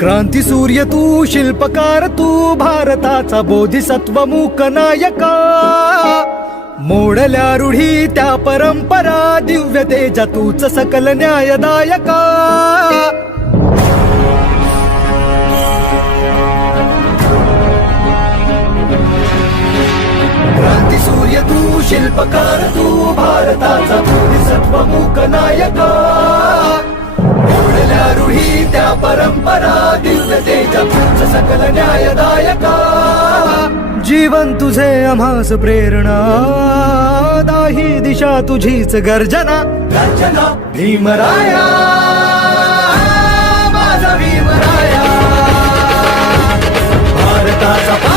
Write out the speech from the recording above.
क्रांती सूर्य तू, शिल्पकार तू, भारताचा बोधिसत्व मूक नायका. मोडल्या रूढी त्या परंपरा, दिव्य तेजा तूच सकल न्यायदायका. क्रांती सूर्य तू, शिल्पकार तू, भारताचा बोधिसत्व मूक नायका. मोडल्या रूढी त्या परंपरा, दिव्य तेजा तूच सकल न्यायदायका. जीवन तुझे आम्हास प्रेरणा, दाही दिशा तुझीच गर्जना. गर्जना भीमराया, माझा भीमराया. भारताचा